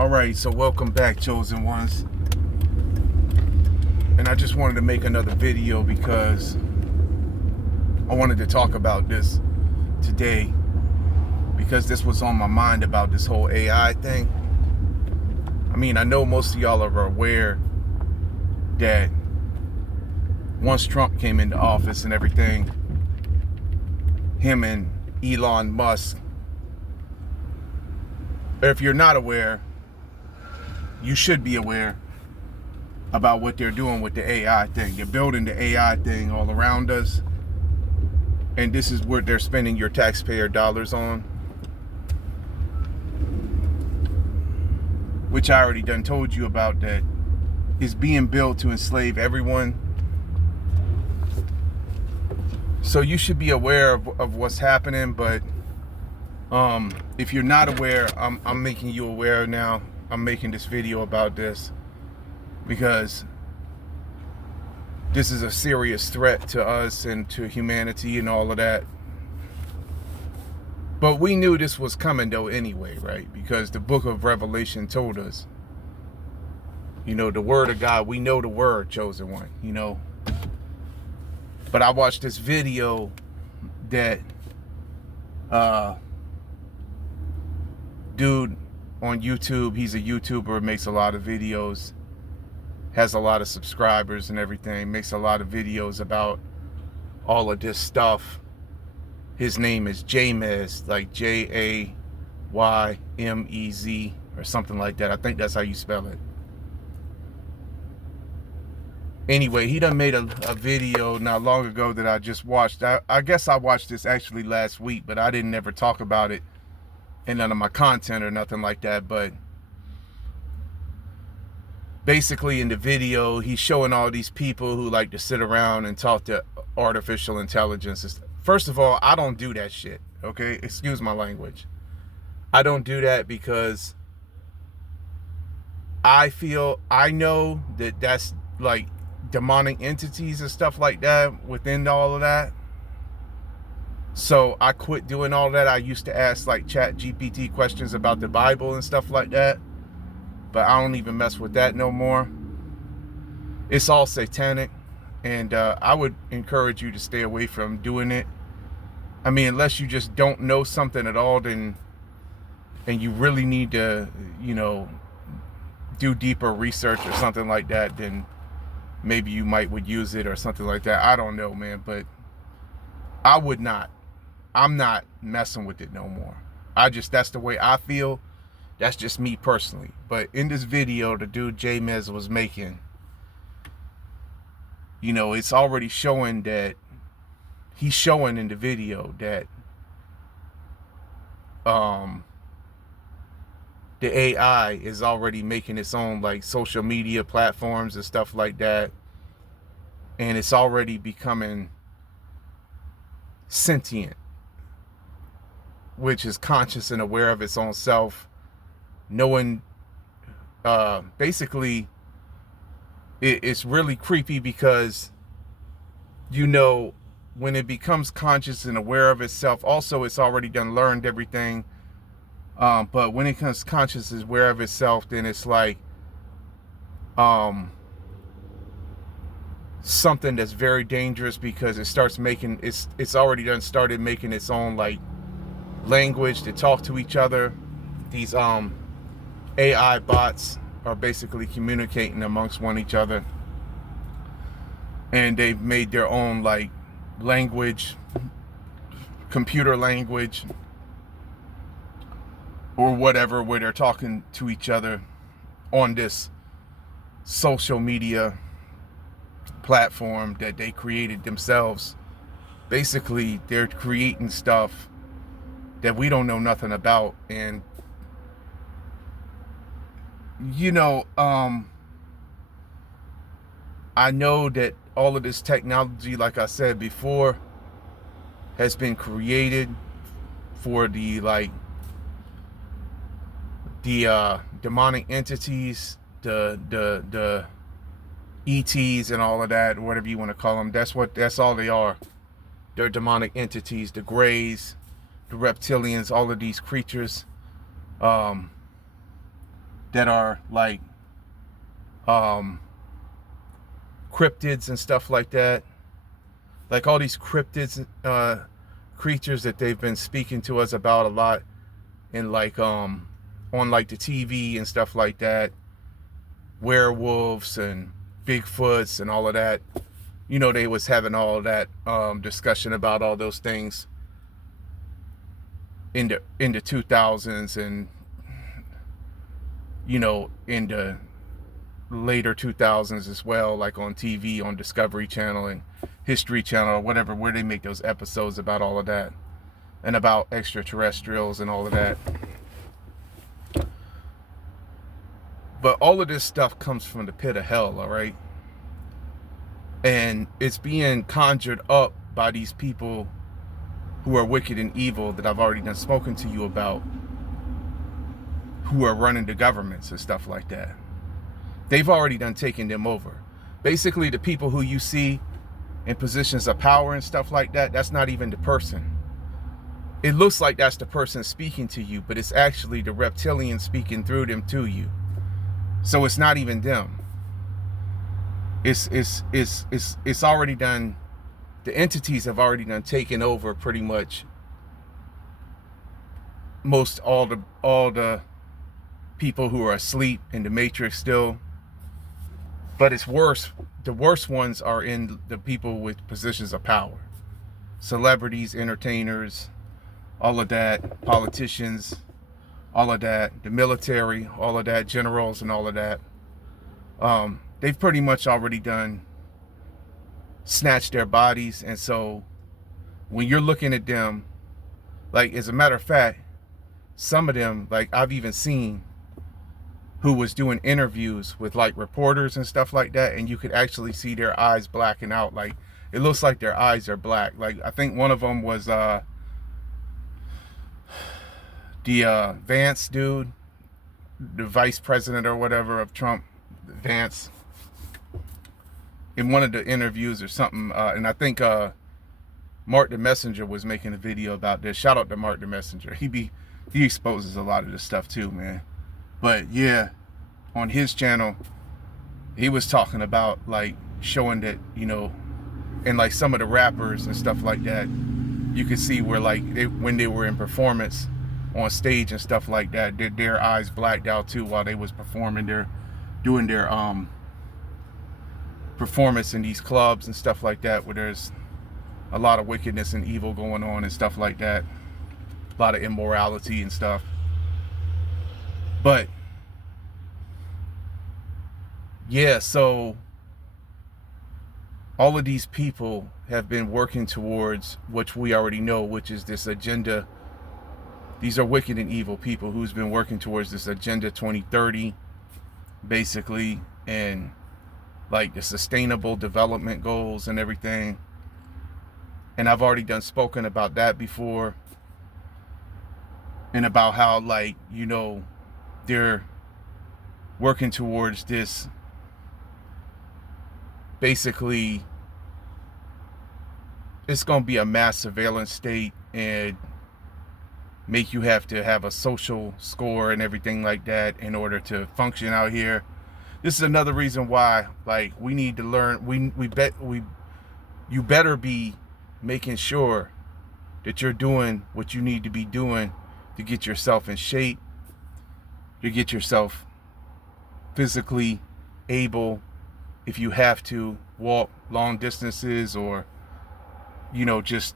Alright, so welcome back, chosen ones. And I just wanted to make another video because I wanted to talk about this today, because this was on my mind about this whole AI thing. I mean, I know most of y'all are aware that once Trump came into office and everything, him and Elon Musk, if you're not aware, you should be aware about what they're doing with the AI thing. They're building the AI thing all around us, and this is where they're spending your taxpayer dollars on, which I already done told you about, that is being built to enslave everyone. So you should be aware of what's happening, but if you're not aware, I'm making you aware now. I'm making this video about this because this is a serious threat to us and to humanity and all of that. But we knew this was coming though anyway, right? Because the book of Revelation told us, you know, the word of God, we know the word, chosen one, you know. But I watched this video that dude on YouTube, he's a YouTuber, makes a lot of videos, has a lot of subscribers and everything, makes a lot of videos about all of this stuff. His name is Jamez, like Jaymez or something like that. I think that's how you spell it. Anyway, he done made a video not long ago that I just watched. I guess I watched this actually last week, but I didn't ever talk about it in none of my content or nothing like that. But basically in the video, he's showing all these people who like to sit around and talk to artificial intelligence. First of all, I don't do that shit, okay? Excuse my language. I don't do that because I know that that's like demonic entities and stuff like that within all of that. So I quit doing all that. I used to ask like Chat GPT questions about the Bible and stuff like that, but I don't even mess with that no more. It's all satanic, and I would encourage you to stay away from doing it. I mean, unless you just don't know something at all, then, and you really need to, you know, do deeper research or something like that, then maybe you would use it or something like that. I don't know, man, but I would not. I'm not messing with it no more. That's the way I feel. That's just me personally. But in this video, the dude Jamez was making, you know, it's already showing that, he's showing in the video that the AI is already making its own like social media platforms and stuff like that. And it's already becoming sentient, which is conscious and aware of its own self, knowing, basically, it's really creepy because, you know, when it becomes conscious and aware of itself, also it's already done learned everything, but when it becomes conscious and aware of itself, then it's like something that's very dangerous, because it starts making, it's already done started making its own like language to talk to each other. These AI bots are basically communicating amongst each other, and they've made their own like language, computer language or whatever, where they're talking to each other on this social media platform that they created themselves. Basically, they're creating stuff that we don't know nothing about. And you know, I know that all of this technology, like I said before, has been created for the demonic entities, the ETs and all of that, whatever you want to call them. That's all they are. They're demonic entities, the Greys, the reptilians, all of these creatures. that are like cryptids and stuff like that. Like all these cryptids, creatures that they've been speaking to us about a lot in like on like the TV and stuff like that. Werewolves and Bigfoots and all of that. You know, they was having all that discussion about all those things in the 2000s, and you know, in the later 2000s as well, like on TV, on Discovery Channel and History Channel or whatever, where they make those episodes about all of that and about extraterrestrials and all of that. But all of this stuff comes from the pit of hell, all right? And it's being conjured up by these people who are wicked and evil that I've already done spoken to you about, who are running the governments and stuff like that. They've already done taken them over. Basically, the people who you see in positions of power and stuff like that, that's not even the person. It looks like that's the person speaking to you, but it's actually the reptilian speaking through them to you. So it's not even them. It's already done. The entities have already done taken over pretty much most all the people who are asleep in the matrix still. But it's worse. The worst ones are in the people with positions of power. Celebrities, entertainers, all of that, politicians, all of that, the military, all of that, generals and all of that. They've pretty much already done snatched their bodies. And so when you're looking at them, like, as a matter of fact, some of them, like, I've even seen who was doing interviews with like reporters and stuff like that, and you could actually see their eyes blacking out. Like, it looks like their eyes are black. Like, I think one of them was the Vance dude, the vice president or whatever of Trump, Vance, in one of the interviews or something. And I think Mark the Messenger was making a video about this. Shout out to Mark the Messenger. He exposes a lot of this stuff too, man. But yeah, on his channel, he was talking about like showing that, you know, and like some of the rappers and stuff like that, you could see where like when they were in performance on stage and stuff like that, their eyes blacked out too while they was performing, doing their performance in these clubs and stuff like that, where there's a lot of wickedness and evil going on and stuff like that, a lot of immorality and stuff. But yeah, so all of these people have been working towards, which we already know, which is this agenda. These are wicked and evil people who's been working towards this agenda 2030, basically, and like the sustainable development goals and everything. And I've already done spoken about that before, and about how, like, you know, they're working towards this, basically it's going to be a mass surveillance state and make you have to have a social score and everything like that in order to function out here. This is another reason why, like, we need to learn. You better be making sure that you're doing what you need to be doing to get yourself in shape, to get yourself physically able, if you have to walk long distances, or, you know, just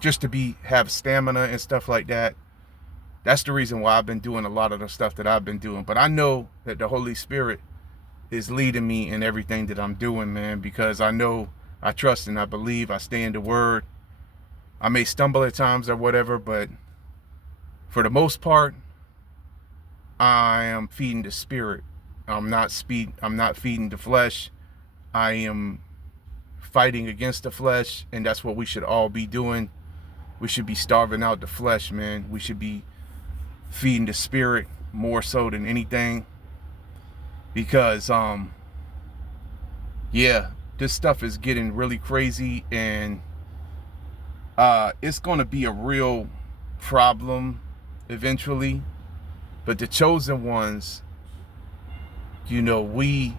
to have stamina and stuff like that. That's the reason why I've been doing a lot of the stuff that I've been doing. But I know that the Holy Spirit is leading me in everything that I'm doing, man, because I know, I trust and I believe, I stay in the Word. I may stumble at times or whatever, but for the most part, I am feeding the Spirit. I'm not feeding the flesh. I am fighting against the flesh, and that's what we should all be doing. We should be starving out the flesh, man. We should be feeding the Spirit more so than anything, because yeah, this stuff is getting really crazy, and it's going to be a real problem eventually. But the chosen ones you know, we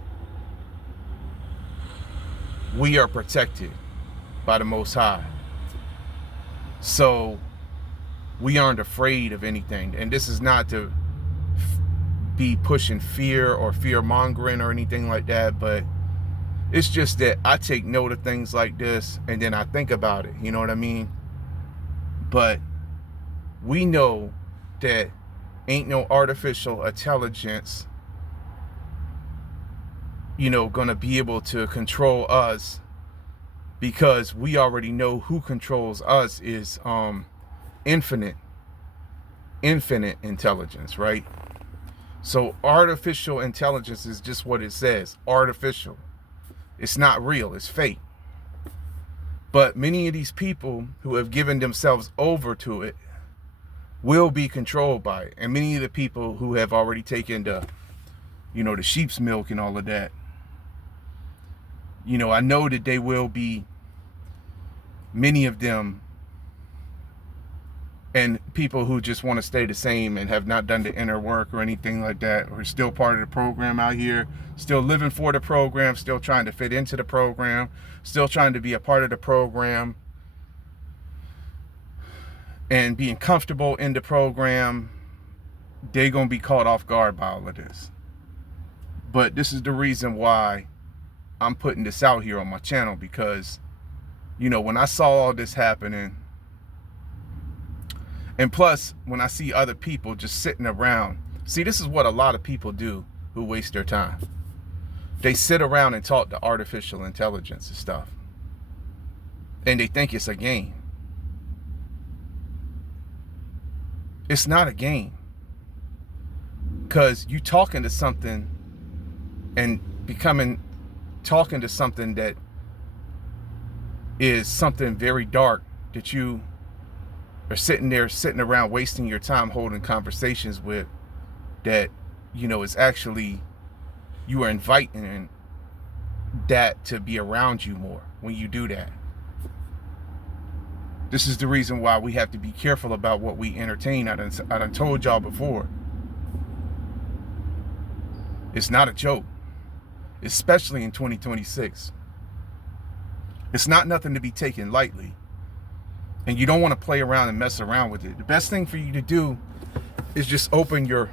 are protected by the Most High. So we aren't afraid of anything. And this is not to be pushing fear or fear mongering or anything like that, but it's just that I take note of things like this and then I think about it, you know what I mean? But we know that ain't no artificial intelligence, you know, gonna be able to control us, because we already know who controls us is infinite intelligence, right? So artificial intelligence is just what it says, artificial. It's not real, it's fake. But many of these people who have given themselves over to it will be controlled by it. And many of the people who have already taken the, you know, the sheep's milk and all of that, you know, I know that they will be, many of them, and people who just want to stay the same and have not done the inner work or anything like that, or still part of the program out here, still living for the program, still trying to fit into the program, still trying to be a part of the program, and being comfortable in the program, they're going to be caught off guard by all of this. But this is the reason why I'm putting this out here on my channel, because, you know, when I saw all this happening, and plus, when I see other people just sitting around, see, this is what a lot of people do who waste their time. They sit around and talk to artificial intelligence and stuff, and they think it's a game. It's not a game, because you talking to something and talking to something that is something very dark, that you are sitting around wasting your time holding conversations with, that, you know, is actually, you are inviting that to be around you more when you do that. This is the reason why we have to be careful about what we entertain. I done told y'all before. It's not a joke, especially in 2026. It's not nothing to be taken lightly. And you don't want to play around and mess around with it. The best thing for you to do is just open your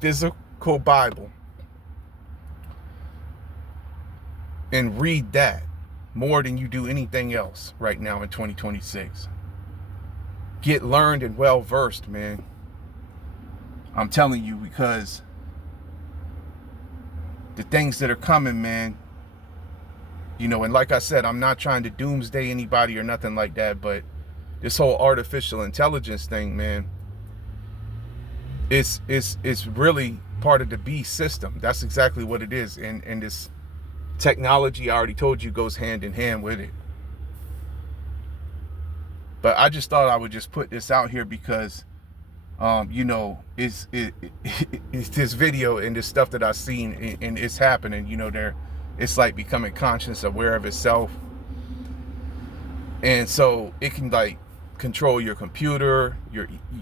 physical Bible and read that more than you do anything else right now in 2026. Get learned and well versed, man. I'm telling you, because the things that are coming, man, you know, and like I said, I'm not trying to doomsday anybody or nothing like that, but this whole artificial intelligence thing, man, it's really part of the beast system. That's exactly what it is. And this technology, I already told you, goes hand in hand with it. But I just thought I would just put this out here because, you know, it's this video and this stuff that I've seen, and it's happening. You know, it's like becoming conscious, aware of itself, and so it can like control your computer,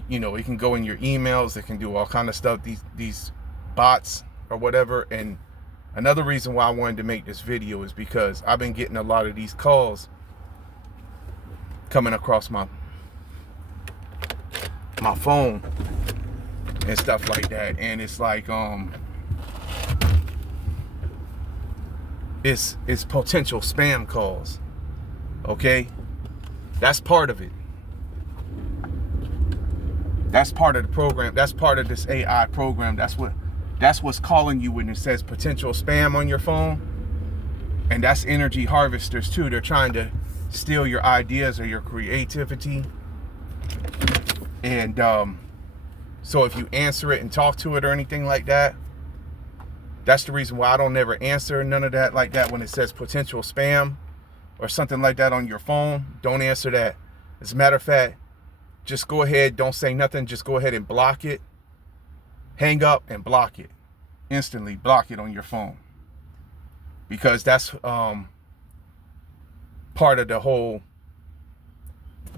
you know, it can go in your emails, it can do all kind of stuff, these bots or whatever. And another reason why I wanted to make this video is because I've been getting a lot of these calls coming across my phone and stuff like that, and it's like it's potential spam calls. Okay, that's part of it. That's part of the program. That's part of this AI program. That's what's calling you when it says potential spam on your phone. And that's energy harvesters too. They're trying to steal your ideas or your creativity. And so if you answer it and talk to it or anything like that, that's the reason why I don't never answer none of that like that when it says potential spam or something like that on your phone. Don't answer that. As a matter of fact, just go ahead, don't say nothing, just go ahead and block it. Hang up and block it. Instantly block it on your phone. Because that's part of the whole,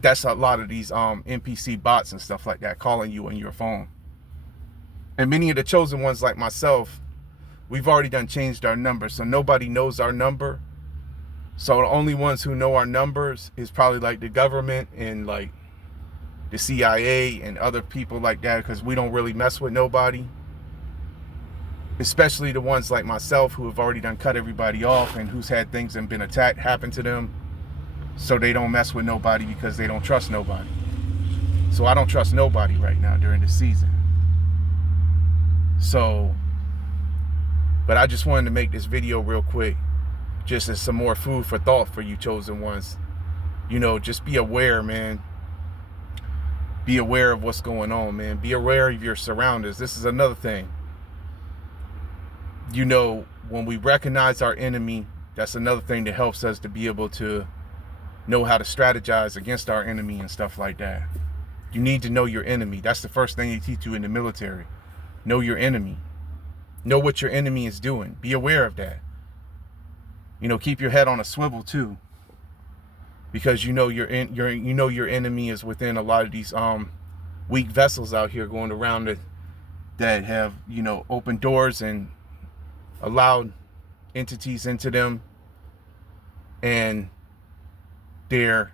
that's a lot of these NPC bots and stuff like that calling you on your phone. And many of the chosen ones like myself, we've already done changed our number, so nobody knows our number. So the only ones who know our numbers is probably like the government and like the CIA and other people like that, because we don't really mess with nobody. Especially the ones like myself who have already done cut everybody off and who's had things and been attacked happen to them. So they don't mess with nobody because they don't trust nobody. So I don't trust nobody right now during the season. So, but I just wanted to make this video real quick, just as some more food for thought for you chosen ones. You know, just be aware, man. Be aware of what's going on, man. Be aware of your surroundings. This is another thing. You know, when we recognize our enemy, that's another thing that helps us to be able to know how to strategize against our enemy and stuff like that. You need to know your enemy. That's the first thing they teach you in the military. Know your enemy. Know what your enemy is doing. Be aware of that. You know, keep your head on a swivel too, because you know your enemy is within a lot of these weak vessels out here going around that have, you know, open doors and allowed entities into them, and they're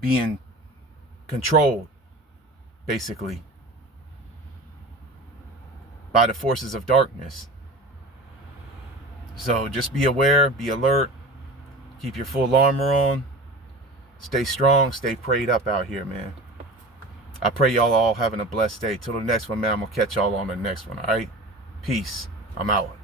being controlled basically by the forces of darkness. So just be aware, be alert, keep your full armor on, stay strong, stay prayed up out here, man. I pray y'all all having a blessed day. Till the next one, man, I'm gonna catch y'all on the next one. All right, peace. I'm out.